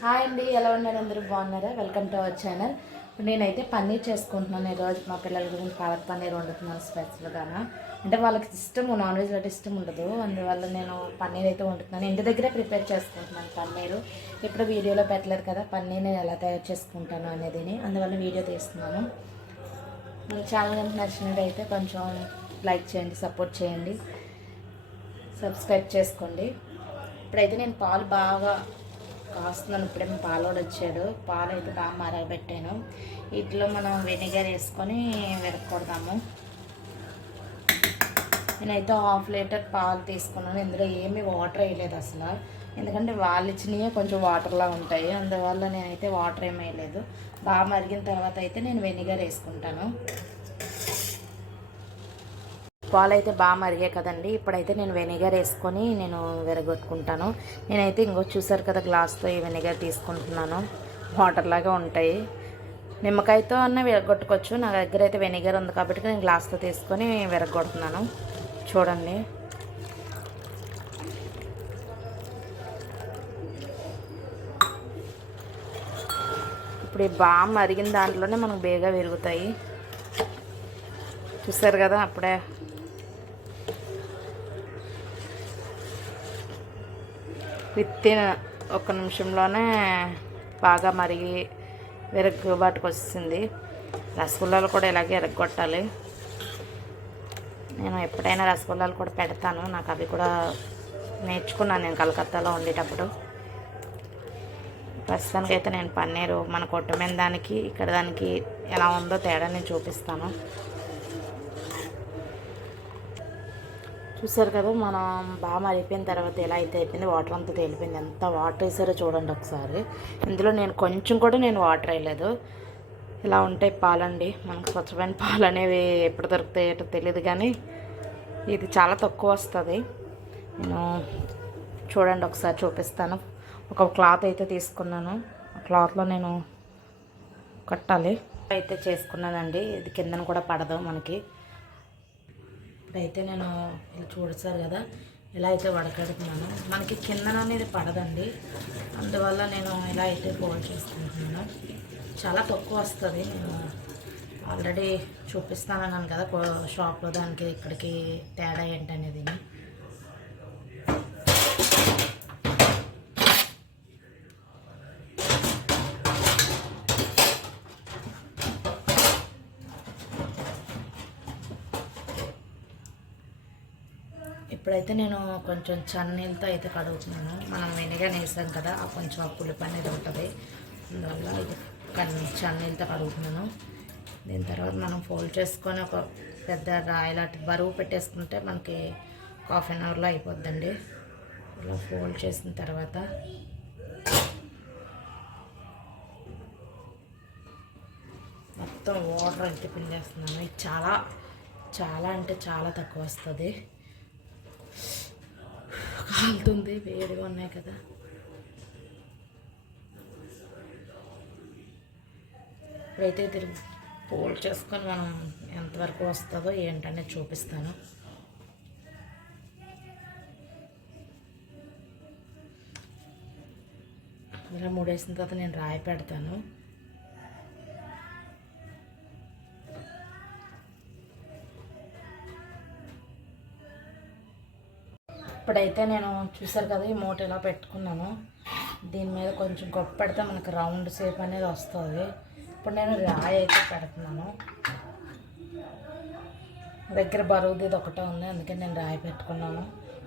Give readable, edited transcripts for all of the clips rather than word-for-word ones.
Hi అండి, ఎలా ఉన్నారు? అందరూ బాగున్నారా? Welcome to our channel. నేనైతే పన్నీర్ చేసుకుంటున్నాను. ఈరోజు మా పిల్లల గురించి పాలక్ పన్నీర్ వండుతున్నాను స్పెషల్గానా. అంటే వాళ్ళకి ఇష్టము, నాన్ వెజ్ అంటే ఇష్టం ఉండదు. అందువల్ల నేను పన్నీర్ అయితే వండుతున్నాను. ఇంటి దగ్గరే ప్రిపేర్ చేసుకుంటున్నాను పన్నీరు. ఇప్పుడు వీడియోలో పెట్టలేదు కదా పన్నీర్ నేను ఎలా తయారు చేసుకుంటాను అనేదిని, అందువల్ల వీడియో తీస్తున్నాను. మన ఛానల్ కనుక నచ్చినట్టయితే కొంచెం లైక్ చేయండి, సపోర్ట్ చేయండి, సబ్స్క్రైబ్ చేసుకోండి. ఇప్పుడైతే నేను పాలు బాగా కాస్తున్నాను. ఇప్పుడే పాలోడు వచ్చాడు. పాలు అయితే బాగా మరగబెట్టాను. వీటిలో మనం వెనిగర్ వేసుకొని విరగొడదాము. నేనైతే 1/2 లీటర్ పాలు తీసుకున్నాను. ఇందులో ఏమీ వాటర్ వేయలేదు అసలు, ఎందుకంటే వాళ్ళు ఇచ్చినవి కొంచెం వాటర్లా ఉంటాయి. అందువల్ల నేనైతే వాటర్ ఏమి వేయలేదు. బాగా మరిగిన తర్వాత అయితే నేను వెనిగర్ వేసుకుంటాను. పాలు అయితే బాగా మరిగాయి కదండి. ఇప్పుడైతే నేను వెనిగర్ వేసుకొని నేను విరగొట్టుకుంటాను. నేనైతే ఇంకో చూసారు కదా గ్లాస్తో ఈ వెనిగర్ తీసుకుంటున్నాను. వాటర్ లాగా ఉంటాయి. నిమ్మకాయతో అన్న విరగొట్టుకోవచ్చు. నా దగ్గర అయితే వెనిగర్ ఉంది కాబట్టి నేను గ్లాస్తో తీసుకొని విరగొడుతున్నాను. చూడండి, ఇప్పుడు బాగా మరిగిన దాంట్లోనే మనకు బేగా విరుగుతాయి. చూసారు కదా, అప్పుడే విత్తిన 1 నిమిషంలోనే బాగా మరిగి విరగబాటుకు వస్తుంది. రసగుల్లాలు కూడా ఇలాగే ఎరగొట్టాలి. నేను ఎప్పుడైనా రసగుల్లాలు కూడా పెడతాను. నాకు అవి కూడా నేర్చుకున్నాను నేను కలకత్తాలో ఉండేటప్పుడు. ప్రస్తుతానికైతే నేను పన్నీరు మన కొట్టమైన దానికి ఇక్కడ దానికి ఎలా ఉందో తేడా నేను చూపిస్తాను. చూసారు కదా, మనం బాగా మరిగిపోయిన తర్వాత ఎలా అయితే అయిపోయింది, వాటర్ అంతా తేలిపోయింది. ఎంత వాటర్ వేసారో చూడండి ఒకసారి. ఇందులో నేను కొంచెం కూడా నేను వాటర్ వేయలేదు. ఇలా ఉంటాయి పాలండి. మనకు స్వచ్ఛమైన పాలు అనేవి ఎప్పుడు దొరుకుతాయో తెలియదు, కానీ ఇది చాలా తక్కువ వస్తుంది. నేను చూడండి ఒకసారి చూపిస్తాను. ఒక క్లాత్ అయితే తీసుకున్నాను. ఆ క్లాత్లో నేను కట్టాలి అయితే చేసుకున్నానండి. ఇది కిందన కూడా పడదు మనకి. ఇప్పుడైతే నేను ఇలా చూడసారు కదా, ఇలా అయితే వడకడుతున్నాను. మనకి కిందన అనేది పడదండి, అందువల్ల నేను ఇలా అయితే ఫోల్డ్ చేసుకుంటున్నాను. చాలా తక్కువ వస్తుంది. నేను ఆల్రెడీ చూపిస్తానన్నాను కదా షాప్లో, దానికి ఇక్కడికి తేడా ఏంటనేది. ఇప్పుడైతే నేను కొంచెం చన్నీళ్ళతో అయితే కడుగుతున్నాను. మనం వెనిగర్ వేసాం కదా, ఆ కొంచెం ఆ పులుపు అనేది ఉంటుంది. అందువల్ల ఇది చన్నీళ్ళతో కడుగుతున్నాను. దీని తర్వాత మనం ఫోల్డ్ చేసుకొని ఒక పెద్ద రాయి లాంటి బరువు పెట్టేసుకుంటే మనకి 1/2 అవర్లో అయిపోద్దండి. ఇలా ఫోల్డ్ చేసిన తర్వాత మొత్తం వాటర్ అయితే పిండేస్తున్నాను. ఇది చాలా చాలా అంటే చాలా తక్కువ వస్తుంది. కాలుతుంది, వేడిగా ఉన్నాయి కదా. ఇప్పుడైతే తిరిగి ఫోల్డ్ చేసుకొని మనం ఎంతవరకు వస్తుందో ఏంటనేది చూపిస్తాను. ఇలా మూడేసిన తర్వాత నేను రాయి పెడతాను. ఇప్పుడైతే నేను చూసారు కదా, ఈ మూట ఇలా పెట్టుకున్నాను. దీని మీద కొంచెం గొప్ప పెడితే మనకు రౌండ్ షేప్ అనేది వస్తుంది. ఇప్పుడు నేను రాయి అయితే పెడుతున్నాను. దగ్గర బరువుది ఒకటే ఉంది, అందుకని నేను రాయి పెట్టుకున్నాను.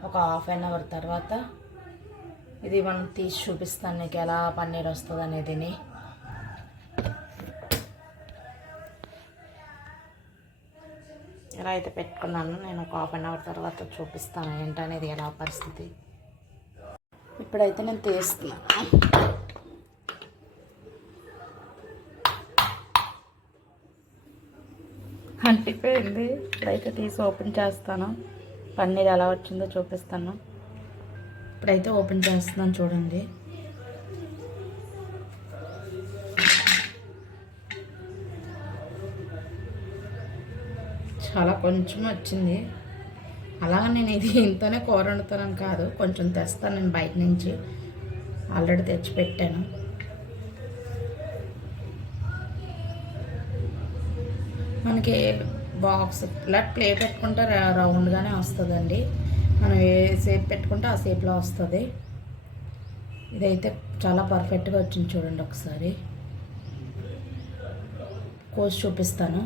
ఒక 1/2 అవర్ తర్వాత ఇది మనం తీసి చూపిస్తాను నీకు ఎలా పన్నీర్ వస్తుంది అనేది. ఇలా అయితే పెట్టుకున్నాను. నేను ఒక 1/2 అవర్ తర్వాత చూపిస్తాను ఏంటనేది ఎలా పరిస్థితి. ఇప్పుడైతే నేను తీస్తున్నాను. అంటిపోయింది. ఇప్పుడైతే తీసి ఓపెన్ చేస్తాను. పన్నీర్ ఎలా వచ్చిందో చూపిస్తాను. ఇప్పుడైతే ఓపెన్ చేస్తున్నాను, చూడండి. చాలా కొంచెం వచ్చింది. అలాగే నేను ఇది ఇంతనే కూర వండుతానని కాదు, కొంచెం తెస్తాను నేను బయట నుంచి. ఆల్రెడీ తెచ్చిపెట్టాను. మనకి బాక్స్ ఇలా ప్లేట్ పెట్టుకుంటే రౌండ్గానే వస్తుందండి. మనం ఏ షేప్ పెట్టుకుంటే ఆ షేప్లో వస్తుంది. ఇదైతే చాలా పర్ఫెక్ట్గా వచ్చింది చూడండి. ఒకసారి కోసి చూపిస్తాను.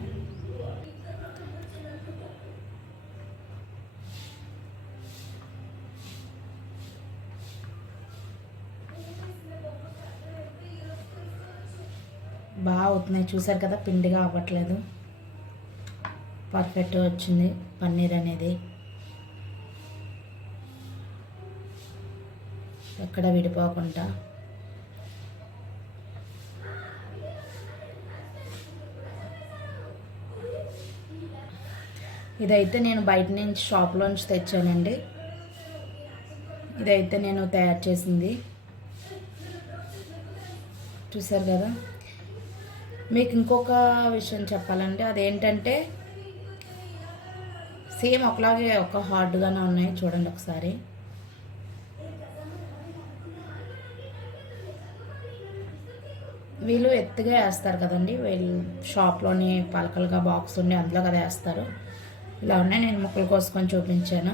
బాగా అవుతున్నాయి, చూసారు కదా, పిండిగా అవ్వట్లేదు, పర్ఫెక్ట్గా వచ్చింది పన్నీర్ అనేది. ఎక్కడ విడిపోకుండా. ఇదైతే నేను బయట నుంచి షాప్లోంచి తెచ్చానండి. ఇదైతే నేను తయారు చేసింది, చూసారు కదా. మీకు ఇంకొక విషయం చెప్పాలంటే అదేంటంటే సేమ్ ఒకలాగే ఒక హార్డ్గానే ఉన్నాయి చూడండి ఒకసారి. వీళ్ళు ఎత్తుగా వేస్తారు కదండి, వీళ్ళు షాప్లోని పలకలుగా బాక్స్ ఉండి అందులో కదా వేస్తారు. ఇలా ఉన్నాయి. నేను ముక్కలు కోసుకొని చూపించాను.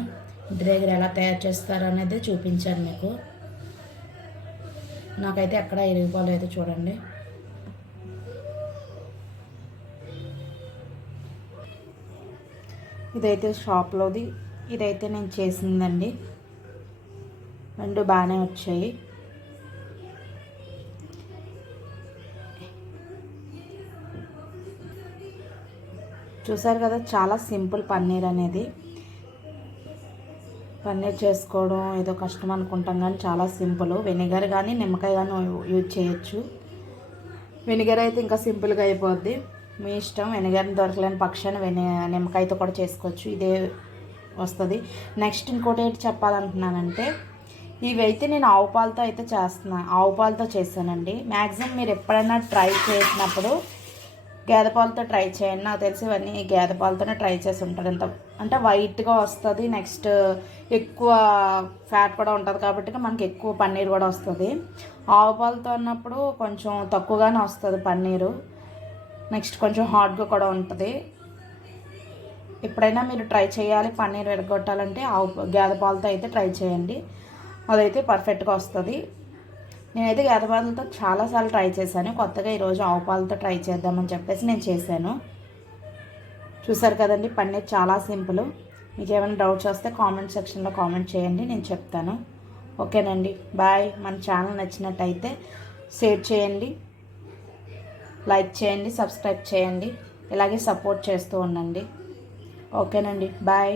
ఇంటి దగ్గర ఎలా తయారు చేస్తారు అనేది చూపించాను మీకు. నాకైతే ఎక్కడ ఇరిగిపోలేదు చూడండి. ఇదైతే షాప్లోది, ఇదైతే నేను చేసిందండి. రెండు బాగానే వచ్చాయి. చూసారు కదా, చాలా సింపుల్ పన్నీర్ అనేది. పన్నీర్ చేసుకోవడం ఏదో కష్టం అనుకుంటాం కానీ చాలా సింపుల్. వెనిగర్ కానీ నిమ్మకాయ కానీ యూజ్ చేయొచ్చు. వెనిగర్ అయితే ఇంకా సింపుల్గా అయిపోద్ది, మీ ఇష్టం. వెనిగర్ని దొరకలేని పక్షాన నిమ్మకాయతో కూడా చేసుకోవచ్చు, ఇదే వస్తుంది. నెక్స్ట్ ఇంకోటి ఏంటి చెప్పాలనుకున్నానంటే, ఇవైతే నేను ఆవు పాలతో అయితే చేస్తున్నాను, ఆవు పాలతో చేశానండి. మ్యాక్సిమం మీరు ఎప్పుడైనా ట్రై చేసినప్పుడు గేదె పాలతో ట్రై చేయండి. నాకు తెలిసి ఇవన్నీ గేదె పాలతోనే ట్రై చేసి ఉంటారు. అంటే వైట్గా వస్తుంది. నెక్స్ట్ ఎక్కువ ఫ్యాట్ కూడా ఉంటుంది కాబట్టి మనకి ఎక్కువ పన్నీర్ కూడా వస్తుంది. ఆవు పాలతో అన్నప్పుడు కొంచెం తక్కువగానే వస్తుంది పన్నీరు. నెక్స్ట్ కొంచెం హార్డ్గా కూడా ఉంటుంది. ఎప్పుడైనా మీరు ట్రై చేయాలి పన్నీర్ విరగొట్టాలంటే గేదె పాలతో అయితే ట్రై చేయండి, అదైతే పర్ఫెక్ట్గా వస్తుంది. నేనైతే గేదె పాలతో చాలాసార్లు ట్రై చేశాను. కొత్తగా ఈరోజు ఆవు పాలతో ట్రై చేద్దామని చెప్పేసి నేను చేశాను. చూసారు కదండి, పన్నీర్ చాలా సింపుల్. మీకు ఏమైనా డౌట్స్ వస్తే కామెంట్ సెక్షన్లో కామెంట్ చేయండి, నేను చెప్తాను. ఓకేనండి, బాయ్. మన ఛానల్ నచ్చినట్టయితే షేర్ చేయండి, లైక్ చేయండి, సబ్స్క్రైబ్ చేయండి, ఇలాగే సపోర్ట్ చేస్తూ ఉండండి. ఓకేనండి, బాయ్.